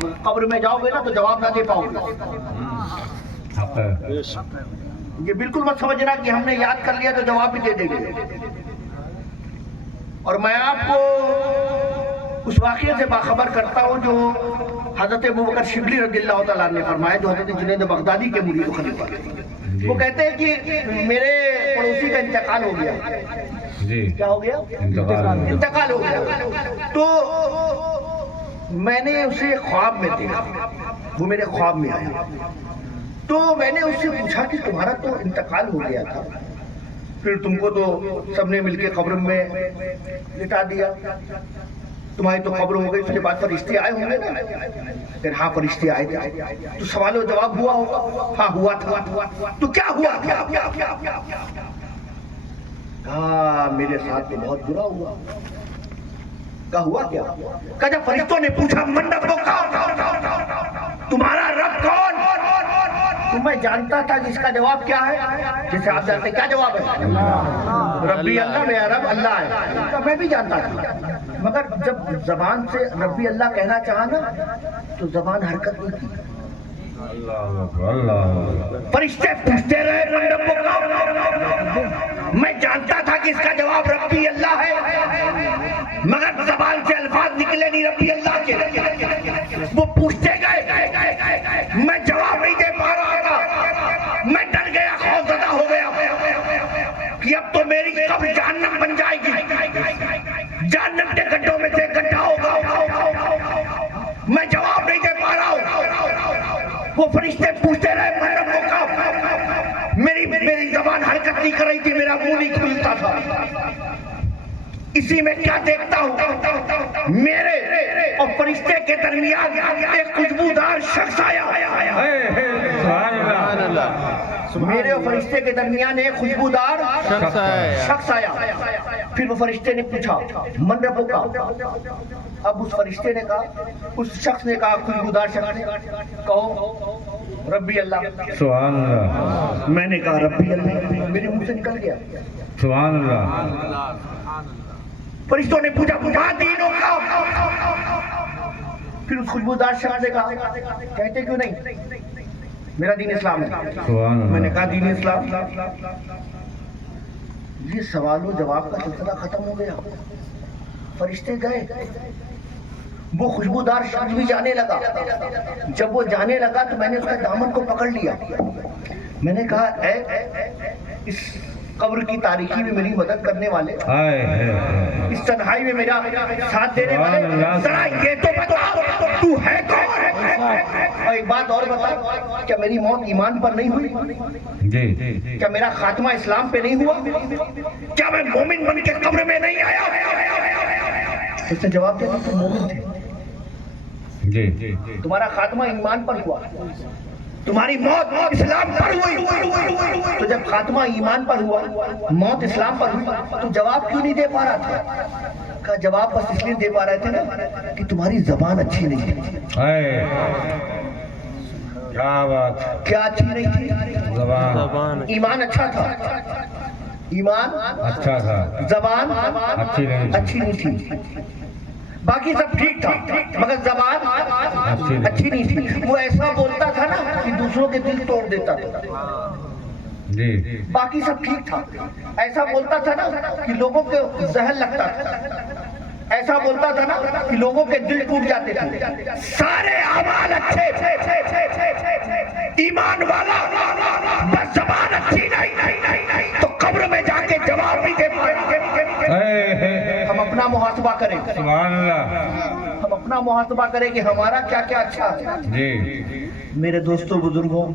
قبر میں جاؤ گے نا تو جواب نہ دے پاؤ گے. یہ بالکل مت سمجھنا کہ ہم نے یاد کر لیا تو جواب بھی دے دیں گے. اور میں آپ کو اس واقعے سے باخبر کرتا ہوں جو حضرت ابوبکر شبلی رضی اللہ تعالیٰ نے فرمایا، جو حضرت جنید بغدادی کے مرید و خلیفہ. وہ کہتے ہیں کہ میرے پڑوسی کا انتقال ہو گیا. کیا ہو گیا؟ انتقال ہو گیا. تو میں نے اسے خواب میں دیکھا، وہ میرے خواب میں آیا. تو میں نے اس سے پوچھا کہ تمہارا تو انتقال ہو گیا تھا، پھر تم کو تو سب نے مل کے قبر میں لٹا دیا، تمہاری تو قبر ہو گئی، اس کے بعد فرشتے آئے ہوں گے نا؟ پھر ہاں فرشتے آئے تھے. تو سوال و جواب ہوا ہوگا. ہاں ہوا تھا. تو کیا ہوا؟ کہا میرے ساتھ تو بہت برا ہوا. کہا ہوا کیا؟ کہا جب فرشتوں نے پوچھا من ربک، تمہارا رب کون؟ تو میں جانتا تھا کہ اس کا جواب کیا ہے. جیسے آپ جانتے کیا جواب ہے؟ ربی اللہ، میرا رب اللہ ہے. تو میں بھی جانتا تھا، مگر جب زبان سے ربی اللہ کہنا چاہا نا تو زبان حرکت نہیں کی. فرشتے پوچھتے رہے من ربک، میں جانتا تھا کہ اس کا جواب ربی اللہ ہے، مگر زبان سے الفاظ نکلے نہیں ربی اللہ کے. وہ پوچھتے گئے، میں جواب نہیں دے پا رہا تھا. میں ڈر گیا، خوفزدہ ہو گیا کہ اب تو میری قبر جہنم بن جائے گی، جہنم کے گڈھوں میں سے گڈھا ہوگا. میں جواب نہیں دے پا رہا ہوں. وہ فرشتے پوچھتے رہے من ربک، میری زبان حرکت نہیں کر رہی تھی، میرا منہ نہیں کھلتا تھا. اسی میں کیا دیکھتا ہوں، میرے اور فرشتے کے درمیان ایک خوشبودار شخص آیا. میرے اور فرشتے کے درمیان ایک خوشبودار شخص آیا. پھر وہ فرشتے نے پوچھا من ربک. اب اس فرشتے نے کہا، اس شخص نے کہا، خوشبودار شخص نے، کہو ربی اللہ. سبحان اللہ. میں نے کہا ربی اللہ، میرے منہ سے نکل گیا. سبحان اللہ. فرشتوں نے پوچھا دینوں کا. پھر اس خوشبودار شخص نے کہا کہتے کیوں نہیں؟ میرا دین اسلام ہے. سبحان اللہ. میں نے کہا دین اسلام. یہ سوال و جواب کا سلسلہ ختم ہو گیا. فرشتے گئے، وہ خوشبودار شخص بھی جانے لگا. جب وہ جانے لگا تو میں نے اس کے دامن کو پکڑ لیا. میں نے کہا اے اس قبر کی تاریکی میں میری مدد کرنے والے، اس تنہائی میں میرا ساتھ دینے والے، ذرا یہ تو بتا تو ہے کون؟ اور ایک بات اور بتا، کیا میری موت ایمان پر نہیں ہوئی؟ کیا میرا خاتمہ اسلام پہ نہیں ہوا؟ کیا میں مومن بن کے قبر میں نہیں آیا؟ اس نے جواب دیا تم مومن تھے، تمہارا خاتمہ ایمان پر ہوا، تمہاری موت اسلام پر ہوئی. تو جب خاتمہ ایمان پر ہوا، موت اسلام پر ہوئی، تو جواب کیوں نہیں دے پا رہا تھا؟ کہا جواب بس اس لیے دے پا رہے تھے نا کہ تمہاری زبان اچھی نہیں تھی. کیا بات. کیا اچھی نہیں تھی؟ زبان. ایمان اچھا تھا، ایمان اچھا تھا، زبان اچھی نہیں تھی. باقی سب ٹھیک تھا مگر زبان اچھی نہیں تھی. وہ ایسا بولتا تھا نا کہ دوسروں کے دل توڑ دیتا تھا. باقی سب ٹھیک تھا. ایسا بولتا تھا نا کہ لوگوں کو زہر لگتا تھا. ایسا بولتا تھا نا کہ لوگوں کے دل ٹوٹ جاتے تھے. سارے اعمال اچھے تھے، ایمان والا، بس زبان اچھی نہیں. تو قبر میں جا کے جواب بھی دے پائے. ہم اپنا محاسبہ کریں. سبحان اللہ. ہم اپنا محاسبہ کریں کہ ہمارا کیا کیا اچھا ہے. میرے دوستوں بزرگوں،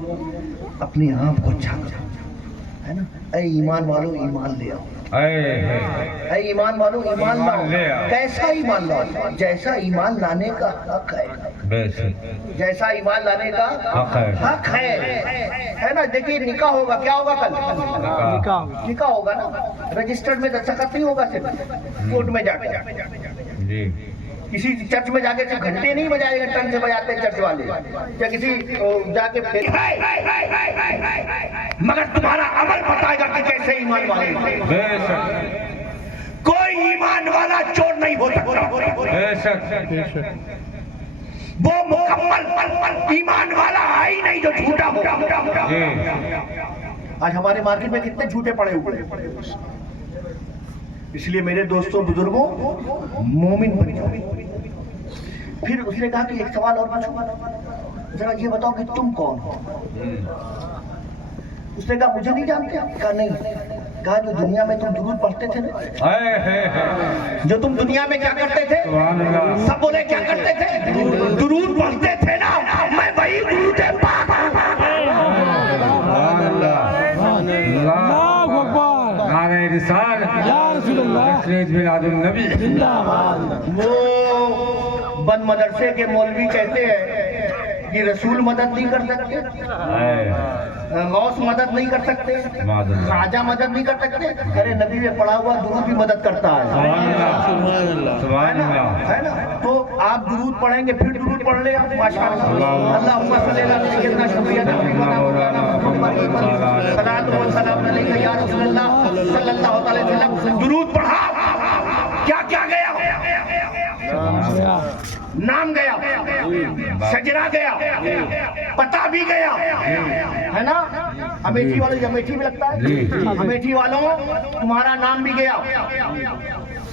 اپنی آنکھ کو جھانک ہے نا. اے ایمان والو ایمان لے آؤ. اے ایمان والو ایمان لاؤ. کیسا ایمان لاؤ؟ جیسا ایمان لانے کا حق ہے. جیسا ایمان لانے کا حق ہے نا. دیکھیے نکاح ہوگا، کیا ہوگا کل؟ نکاح ہوگا نا. رجسٹرڈ میں دستخط نہیں ہوگا، صرف کورٹ میں جا کے. کسی چرچ میں جا کے گھنٹے نہیں بجائے گا، ٹن سے بجاتے چرچ والے، یا کسی جا کے مگر تمہارا عمل بتائے گا کہ کیسے ایمان والے. کوئی ایمان والا چور نہیں ہو سکتا. وہ مکمل ایمان والا ہے ہی نہیں جو جھوٹا ہو. جی آج ہمارے مارکیٹ میں کتنے جھوٹے پڑے ہوئے ہیں. اس لیے میرے دوستوں بزرگوں مومن بن جاؤ. پھر اس نے کہا کہ ایک سوال اور پوچھو، ذرا یہ بتاؤ کہ تم کون ہو؟ اس نے کہا مجھے نہیں جانتے. کہا نہیں. کہا جو دنیا میں تم درود پڑھتے تھے نا، جو تم دنیا میں کیا کرتے تھے؟ سب بولے کیا کرتے تھے؟ درود پڑھتے تھے نا، میں وہی درود پاک ہوں. نعرہ رسال میلاد النبی. وہ بند مدرسے کے مولوی کہتے ہیں کہ رسول مدد نہیں کر سکتے، غوث مدد نہیں کر سکتے، خواجہ مدد نہیں کر سکتے. ارے نبی میں پڑھا ہوا درود بھی مدد کرتا ہے. ہے نا؟ تو آپ درود پڑھیں گے پھر درود پڑھ لیں آپ. ماشاء اللہ. اللہم صلی اللہ علیہ وسلم. شکریہ. صلاۃ و سلام علیک یا رسول اللہ صلی اللہ علیہ وسلم. درود پڑھا، کیا کیا گیا؟ نام گیا، شجرا گیا، پتہ بھی گیا. ہے نا؟ امیٹھی والوں، امیٹھی بھی لگتا ہے. امیٹھی والوں تمہارا نام بھی گیا.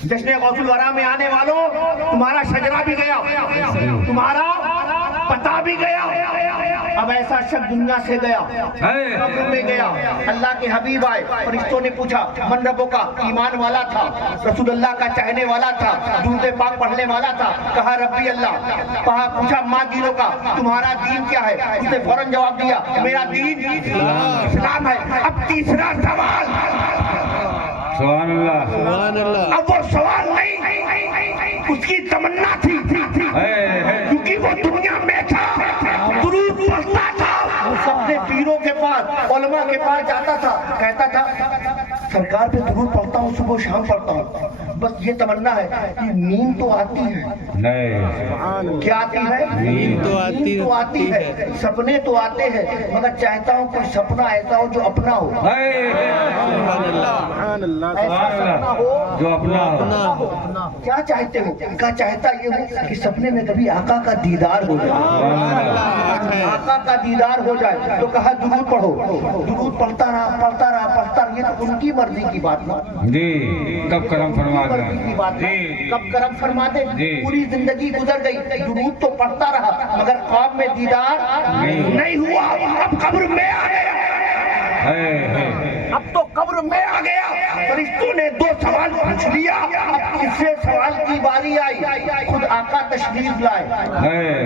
جشن غوث الورا میں آنے والوں تمہارا شجرا بھی گیا، تمہارا پتہ بھی گیا. اب ایسا شخص دنیا سے گیا، قبر میں گیا. اللہ کے حبیب آئے، فرشتوں نے پوچھا من ربو کا. ایمان والا تھا، رسول اللہ کا چاہنے والا تھا، درود پاک پڑھنے والا تھا. کہا ربی اللہ. پوچھا ماں دینوں کا، تمہارا دین کیا ہے؟ اس نے فوراً جواب دیا میرا دین اسلام ہے. اب تیسرا سوال. سبحان اللہ. اب وہ سوال نہیں، اس کی تمنا تھی، کیونکہ وہ دنیا میں تھا، درود پڑھتا تھا. اپنے پیروں کے پاس، علماء کے پاس جاتا تھا، کہتا تھا سرکار پہ درود پڑھتا ہوں، صبح شام پڑھتا ہوں. بس یہ تمنا ہے کہ نیند تو آتی ہے. نہیں. کیا آتی ہے؟ نیند تو آتی ہے. سپنے تو آتے ہیں، مگر چاہتا ہوں کوئی سپنا ایسا ہو جو اپنا ہو. ایسا سپنا ہو جو اپنا ہو. کیا چاہتے ہو؟ کیا چاہتا یہ ہو کہ سپنے میں کبھی آقا کا دیدار ہو جائے. آقا کا دیدار ہو جائے. تو کہا درود پڑھو. درود پڑھتا رہا، پڑھتا رہا، پڑھتا رہا. یہ تو ان کی مرضی کی بات نا. جی کب کرم فرما مرضی کی بات نا. کب کرم فرما دے. پوری زندگی گزر گئی، درود تو پڑھتا رہا مگر خواب میں دیدار نہیں ہوا. اب قبر میں آ گیا. اب تو قبر میں آ گیا. فرشتوں نے دو سوال پوچھ لیا. اب تیسرے سوال کی باری آئی. خود آقا تشریف لائے.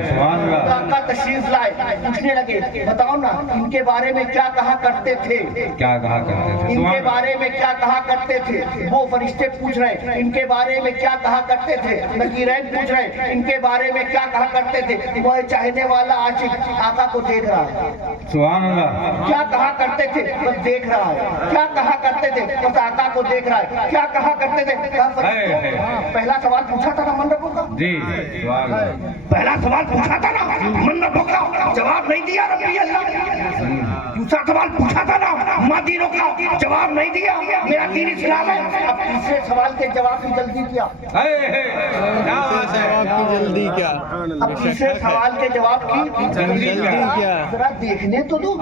سبحان اللہ. آقا تشریف لائے. پوچھنے لگے بتاؤ نا ان کے بارے میں کیا کہا کرتے تھے. کیا کہا کرتے تھے؟ ان کے بارے میں کیا کہا کرتے تھے. وہ فرشتے پوچھ رہے ان کے بارے میں کیا کہا کرتے تھے. نکیرین پوچھ رہے ان کے بارے میں کیا کہا کرتے تھے. وہ چاہنے والا عاشق آقا کو دیکھ رہا ہے. سبحان اللہ. کیا کہا کرتے تھے بس دیکھ رہا ہے. کیا کہا کرتے تھے بس آقا کو دیکھ رہا ہے. کیا کہا کرتے تھے. پہلا سوال پوچھا تھا نا من ربو کا. جی سبحان اللہ. پہلا سوال پوچھا تھا نا من ربو کا، جواب نہیں دیا ربی اللہ. دوسرا سوال پوچھا تھا نا ماں دینوں کا، جواب نہیں دیا میرا دین اسلام ہے. اب تیسرے سوال کے جواب کی جلدی کیا. جلدی کیا. اب تیسرے سوال کے جواب کی جلدی کیا. ذرا دیکھنے تو دو.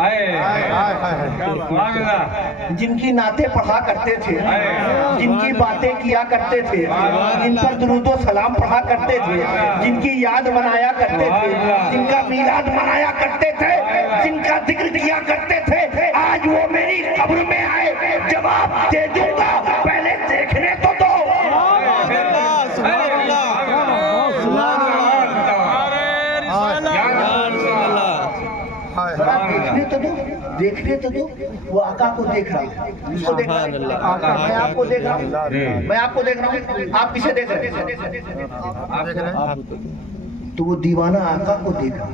جن کی نعتیں پڑھا کرتے تھے، جن کی باتیں کیا کرتے تھے، جن پر درود و سلام پڑھا کرتے تھے، جن کی یاد منایا کرتے تھے، جن کا میلاد منایا کرتے تھے، جن کا ذکر کیا کرتے تھے، آج وہ میری قبر میں آئے. جواب دے دوں گا، پہلے دیکھنے تو دو. دیکھنے تو دو، دیکھنے تو دو. وہ آقا کو دیکھ رہا ہے. اس کو دیکھ رہا ہے. آقا میں آپ کو دیکھ رہا ہوں، میں آپ کو دیکھ رہا ہوں. آپ کسے دیکھ رہے ہیں؟ تو وہ دیوانہ آقا کو دیکھ رہا ہے.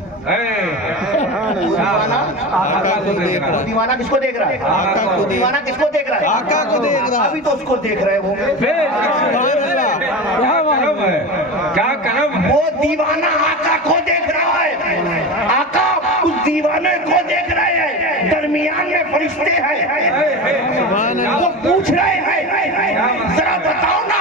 وہ دیوانہ کس کو دیکھ رہا ہے؟ دیوانہ کس کو دیکھ رہا ہے؟ آقا کو دیکھ رہا ہے. ابھی تو اس کو دیکھ رہے ہوں گے. کیا کرم. وہ دیوانہ آقا کو دیکھ رہا ہے. آقا اس دیوانے کو دیکھ رہے ہیں. درمیان میں فرشتے ہیں، وہ پوچھ رہے ہیں ذرا بتاؤ نا